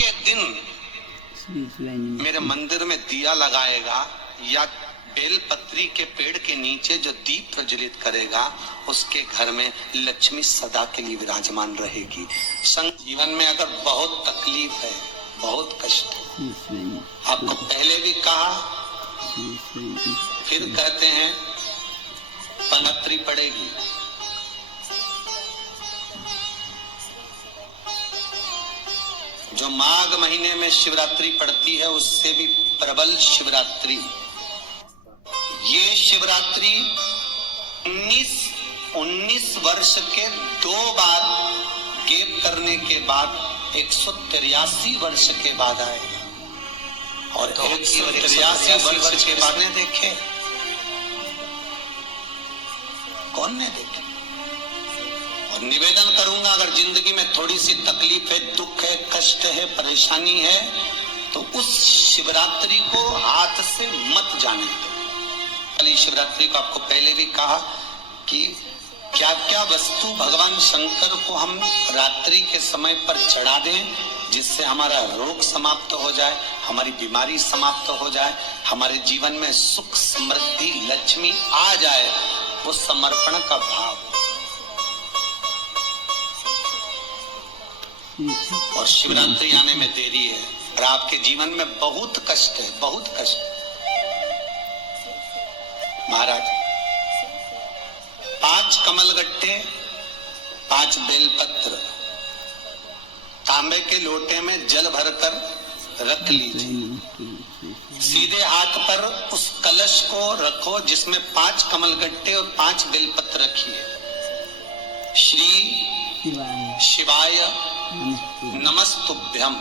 के दिन मेरे मंदिर में दिया लगाएगा या बेलपत्री के पेड़ के नीचे जो दीप प्रज्वलित करेगा, उसके घर में लक्ष्मी सदा के लिए विराजमान रहेगी। जीवन में अगर बहुत तकलीफ है, बहुत कष्ट है, आपको पहले भी कहा, फिर कहते हैं, पनत्ती पड़ेगी। जो माघ महीने में शिवरात्रि पड़ती है, उससे भी प्रबल शिवरात्रि। ये शिवरात्रि 19 वर्ष के 2 बार गैप करने के बाद 183 वर्ष के बाद आएगा। और 183 वर्ष के बाद ने देखे, कौन ने देखे? और निवेदन करूंगा, अगर जिंदगी में थोड़ी सी तकलीफ है, दुख है, कष्ट है, परेशानी है, तो उस शिवरात्रि को हाथ से मत जाने दो। कल शिवरात्रि को आपको पहले भी कहा कि क्या क्या वस्तु भगवान शंकर को हम रात्रि के समय पर चढ़ा दें, जिससे हमारा रोग समाप्त हो जाए, हमारी बीमारी समाप्त हो जाए, हमारे जीवन में सुख समृद्धि लक्ष्मी आ जाए। वो समर्पण का भाव। और शिवरात्रि आने में देरी है और आपके जीवन में बहुत कष्ट है, बहुत कष्ट। महाराज 5 कमलगट्टे, 5 बेलपत्र तांबे के लोटे में जल भरकर रख लीजिए। सीधे हाथ पर उस कलश को रखो जिसमें 5 कमलगट्टे और 5 बेलपत्र रखिए। श्री शिवाय नमस्तुभ्यम।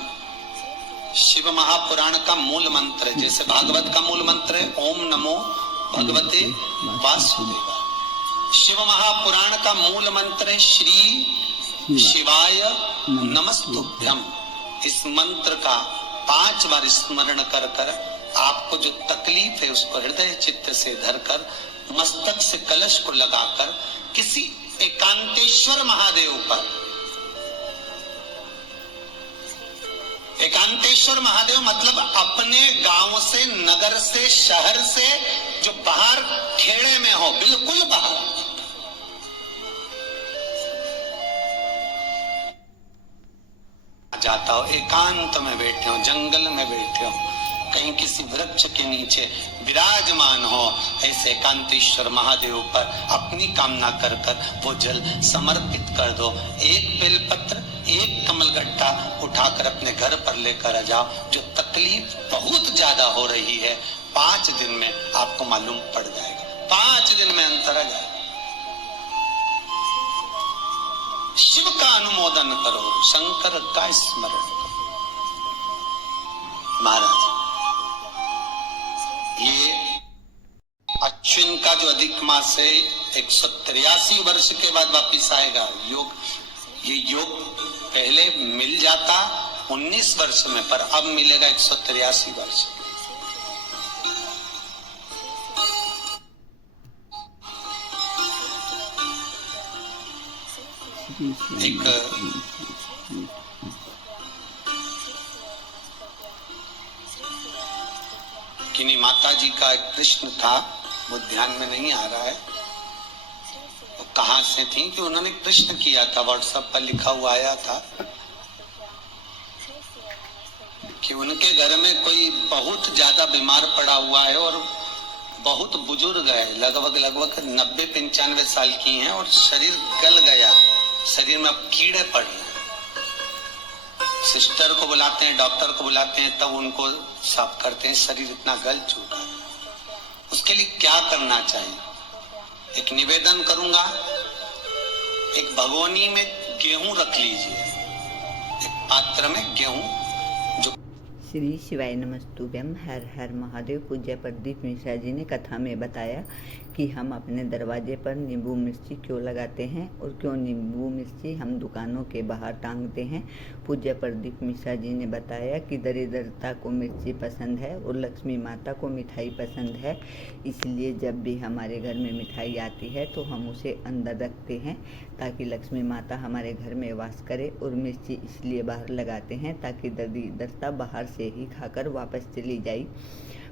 शिव महापुराण का मूल मंत्र है, जैसे भागवत का मूल मंत्र है ओम नमो भगवते वासुदेवाय। शिव महापुराण का मूल मंत्र है श्री शिवाय नमस्तुभ्यम। इस मंत्र का 5 बार स्मरण कर कर आपको जो तकलीफ है उसको हृदय चित्त से धरकर मस्तक से कलश को लगाकर किसी एकांतेश्वर महादेव पर, एकांतेश्वर महादेव मतलब अपने गांव से, नगर से, शहर से जो बाहर खेड़े में हो, बिल्कुल बाहर, जाता हो, एकांत में बैठे हो, जंगल में बैठे हो, कहीं किसी वृक्ष के नीचे विराजमान हो, ऐसे एकांतेश्वर महादेव पर अपनी कामना कर कर वो जल समर्पित कर दो। 1 बेलपत्र, 1 कमलगट्टा उठाकर अपने घर पर लेकर आ जाओ। जो तकलीफ बहुत ज्यादा हो रही है, 5 दिन में आपको मालूम पड़ जाएगा, 5 दिन में अंतर आ जाएगा। शिव का अनुमोदन करो, शंकर का स्मरण करो। महाराज ये अश्विन का जो अधिक मास है 183 वर्ष के बाद वापिस आएगा। योग, ये योग पहले मिल जाता 19 वर्ष में, पर अब मिलेगा 183 वर्ष में। एक किन्हीं माता जी का एक प्रश्न था, वो ध्यान में नहीं आ रहा है वो कहां से थी, कि उन्होंने प्रश्न किया था, व्हाट्सएप पर लिखा हुआ आया था कि उनके घर में कोई बहुत ज्यादा बीमार पड़ा हुआ है और बहुत बुजुर्ग है, लगभग 90-95 साल की हैं और शरीर गल गया, शरीर में अब कीड़े पड़ रहे हैं। सिस्टर को बुलाते हैं, डॉक्टर को बुलाते हैं, तब उनको साफ करते हैं, शरीर इतना गल चुका है। उसके लिए क्या करना चाहिए? एक निवेदन करूंगा, एक भगोनी में गेहूं रख लीजिए, एक पात्र में गेहूं, जो श्री शिवाय नमस्तुभ्यम। हर हर महादेव। पूज्य प्रदीप मिश्रा जी ने कथा में बताया कि हम अपने दरवाजे पर नींबू मिर्ची क्यों लगाते हैं और क्यों नींबू मिर्ची हम दुकानों के बाहर टांगते हैं। पूज्य प्रदीप मिश्रा जी ने बताया कि दरिद्रता को मिर्ची पसंद है और लक्ष्मी माता को मिठाई पसंद है, इसलिए जब भी हमारे घर में मिठाई आती है तो हम उसे अंदर रखते हैं ताकि लक्ष्मी माता हमारे घर में वास करे, और मिर्ची इसलिए बाहर लगाते हैं ताकि दरिद्रता बाहर से ही खाकर वापस चली जाए।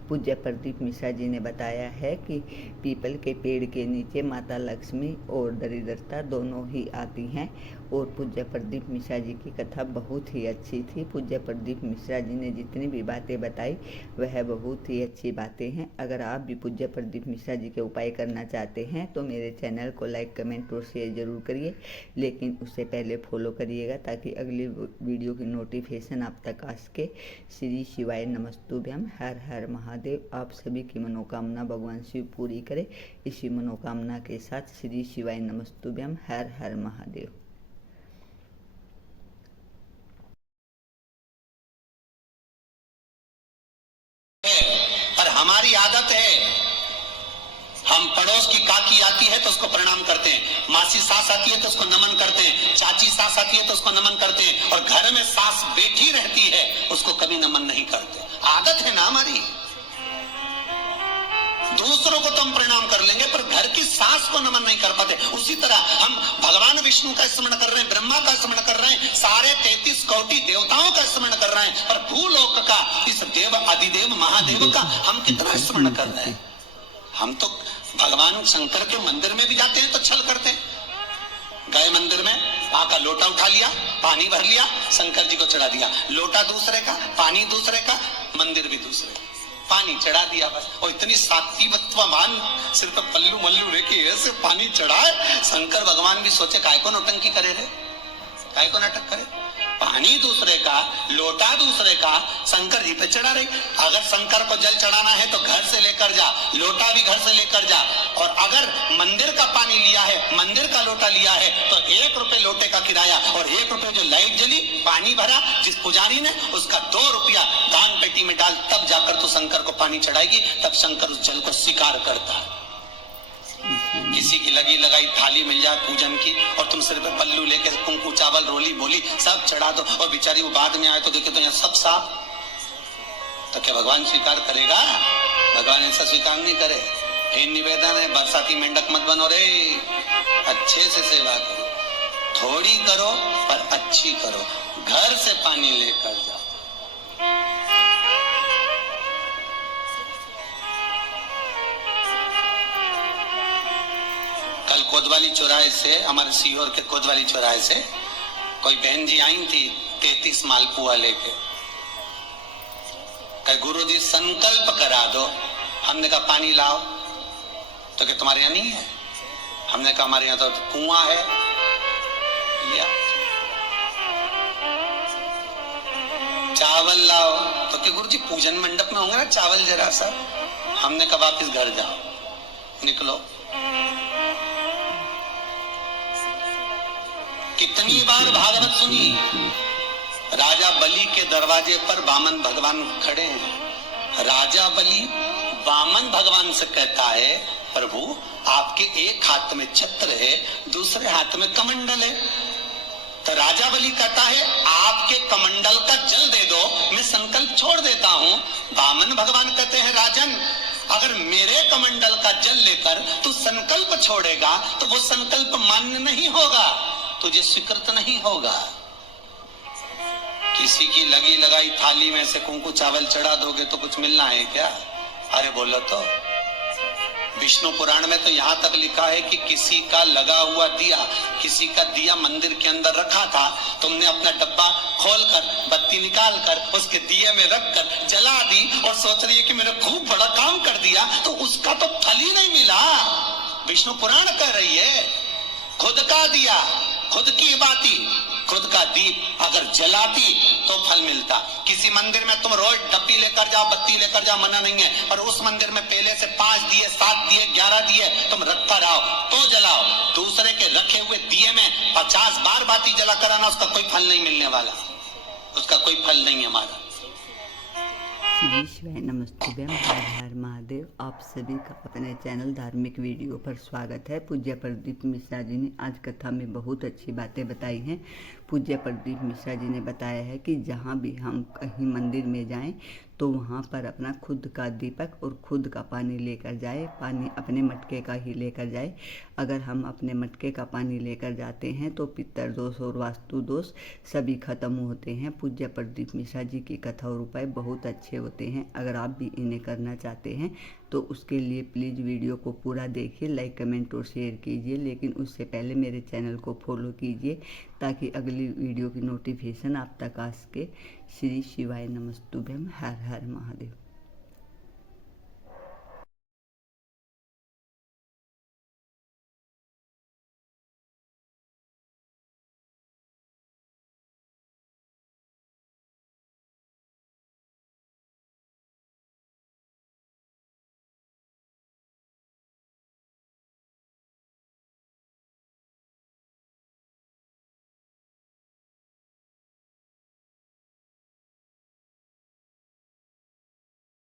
पूज्य प्रदीप मिश्रा जी ने बताया है कि पीपल के पेड़ के नीचे माता लक्ष्मी और दरिद्रता दोनों ही आती हैं, और पूज्य प्रदीप मिश्रा जी की कथा बहुत ही अच्छी थी। पूज्य प्रदीप मिश्रा जी ने जितनी भी बातें बताई वह बहुत ही अच्छी बातें हैं। अगर आप भी पूज्य प्रदीप मिश्रा जी के उपाय करना चाहते हैं तो मेरे चैनल को लाइक, कमेंट और शेयर जरूर करिए, लेकिन उससे पहले फॉलो करिएगा ताकि अगली वीडियो की नोटिफिकेशन आप तक आ सके। श्री शिवाय नमस्तुभ्यम। हर हर महादेव। आप सभी की मनोकामना भगवान शिव पूरी करे। इसी मनोकामना के साथ श्री शिवाय नमस्तुभ्यम। हर हर महादेव। पर हमारी आदत है, हम पड़ोस की काकी आती है तो उसको प्रणाम करते हैं, मासी सास आती है तो उसको नमन करते हैं, चाची सास आती है तो उसको नमन करते हैं, और घर में सास बैठी रहती है उसको कभी नमन नहीं करते। आदत है ना हमारी। दूसरों को तो हम प्रणाम कर लेंगे पर घर की सास को नमन नहीं कर पाते। उसी तरह हम भगवान विष्णु का स्मरण कर रहे हैं, ब्रह्मा का स्मरण कर रहे हैं, सारे 33 कोटि देवताओं का स्मरण कर रहे हैं, पर भूलोक का इस देव अधिदेव महादेव का हम कितना स्मरण कर रहे हैं। हम तो भगवान शंकर के मंदिर में भी जाते हैं तो छल करते हैं। गए मंदिर में, वहां का लोटा उठा लिया, पानी भर लिया, शंकर जी को चढ़ा दिया। लोटा दूसरे का, पानी दूसरे का, मंदिर भी दूसरे का, पानी चढ़ा दिया बस। और इतनी सात्विकवान सिर पर पल्लू मल्लू लेके ऐसे पानी चढ़ाए, शंकर भगवान भी सोचे काय को नौटंकी करे रे, काय को नाटक करे। पानी दूसरे का, लोटा दूसरे का, शंकर जी पे चढ़ा रही। अगर शंकर को जल चढ़ाना है तो घर से लेकर जा, लोटा भी घर से लेकर जा, और अगर मंदिर का पानी लिया है, मंदिर का लोटा लिया है तो 1 रुपए लोटे का किराया, और 1 रुपए जो लाइट जली, पानी भरा जिस पुजारी ने, उसका 2 रुपया दान पेटी में डाल, तब जाकर तू शंकर को पानी चढ़ाएगी, तब शंकर उस जल को स्वीकार करता है। किसी की लगी लगाई थाली मिल जाए पूजन की और तुम सिर पे पल्लू लेके कुंकू चावल रोली बोली सब चढ़ा दो, और बेचारी वो बाद में आए तो देखे तो यहाँ सब साफ, तो क्या भगवान स्वीकार करेगा? भगवान ऐसा स्वीकार नहीं करे। हे निवेदन है, बरसाती मेंढक मत बनो रे, अच्छे से सेवा करो, थोड़ी करो पर अच्छी करो। घर से पानी लेकर जाओ। कल कोतवाली चौराहे से, हमारे सीहोर के कोतवाली चौराहे से कोई बहन जी आई थी 33 मालपुआ लेके। कहे गुरुजी संकल्प करा दो। हमने कहा पानी लाओ, तो क्या तुम्हारे यहाँ नहीं है? हमने कहा हमारे यहाँ तो कुआं है। लिया। चावल लाओ, तो क्या गुरुजी पूजन मंडप में होंगे ना चावल जरा सा। हमने कहा वापिस घर जाओ, निकलो। कितनी बार भागवत सुनी? राजा बलि के दरवाजे पर वामन भगवान खड़े हैं। राजा बलि वामन भगवान से कहता है, प्रभु आपके एक हाथ में छत्र है, दूसरे हाथ में कमंडल है। तो राजा बलि कहता है आपके कमंडल का जल दे दो, मैं संकल्प छोड़ देता हूं। वामन भगवान कहते हैं राजन, अगर मेरे कमंडल का जल लेकर तू संकल्प छोड़ेगा तो वो संकल्प मान्य नहीं होगा, तुझे स्वीकृत नहीं होगा। किसी की लगी लगाई थाली में से कुंकू चावल चढ़ा दोगे तो कुछ मिलना है क्या? अरे बोलो तो। विष्णु पुराण में तो यहाँ तक लिखा है कि किसी का लगा हुआ दिया, किसी का दिया मंदिर के अंदर रखा था, तुमने अपना डब्बा खोलकर बत्ती निकालकर उसके दिए में रखकर जला दी और सोच रही है कि मैंने खूब बड़ा काम कर दिया, तो उसका तो फल ही नहीं मिला। विष्णु पुराण कह रही है खुद का दिया, खुद की बाती, खुद का दीप अगर जलाती तो फल मिलता। किसी मंदिर में तुम रोज डब्बी लेकर जाओ, बत्ती लेकर जाओ, मना नहीं है, पर उस मंदिर में पहले से 5 दिए, 7 दिए, 11 दिए तुम रखता रहो तो जलाओ। दूसरे के रखे हुए दिए में 50 बार बाती जला कर आना, उसका कोई फल नहीं मिलने वाला, उसका कोई फल नहीं है हमारा। श्री शिवाय नमस्तुभ्यम, हर हर महादेव। आप सभी का अपने चैनल धार्मिक वीडियो पर स्वागत है। पूज्य प्रदीप मिश्रा जी ने आज कथा में बहुत अच्छी बातें बताई हैं। पूज्य प्रदीप मिश्रा जी ने बताया है कि जहाँ भी हम कहीं मंदिर में जाएं तो वहाँ पर अपना खुद का दीपक और खुद का पानी लेकर जाए। पानी अपने मटके का ही लेकर जाए। अगर हम अपने मटके का पानी लेकर जाते हैं तो पितर दोष और वास्तु दोष सभी खत्म होते हैं। पूज्य प्रदीप मिश्रा जी की कथा और उपाय बहुत अच्छे होते हैं। अगर आप भी इन्हें करना चाहते हैं तो उसके लिए प्लीज़ वीडियो को पूरा देखिए, लाइक कमेंट और शेयर कीजिए। लेकिन उससे पहले मेरे चैनल को फॉलो कीजिए ताकि अगली वीडियो की नोटिफिकेशन आप तक आ सके। श्री शिवाय नमस्तुभ्यम, हर हर महादेव।